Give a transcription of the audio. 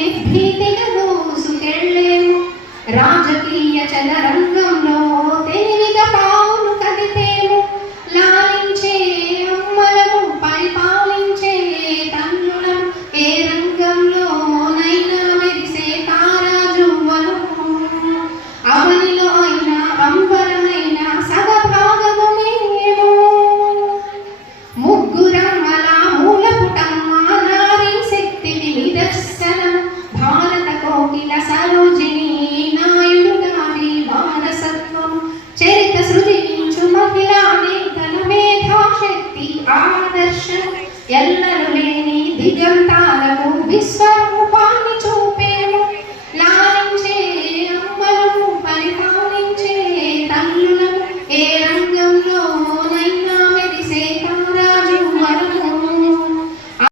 నిర్భీతిగా దూసుకెళ్ళేము. రాజకీయ చదరంగంలో తెలివిగా పావులు కదితేము. లాలించే అమ్మలను పరిపాలించే తన్నులను ఏ రంగంలోనైనా మెరిసే తారాజువ్వలు. అవనిలో అయినా అంబరమైనా సగభాగము మేము. ముగ్గురమ్మల మూలపుటమ్మ నారీ శక్తికి నిదర్శనం. భారత కోకిల సరోజిని నాయుడు గారి వారసత్వం. చరిత సృజించు మహిళా నేతల మేధాశక్తి ఆదర్శం. ఎల్లలు లేని దిగంతాలకు విశ్వ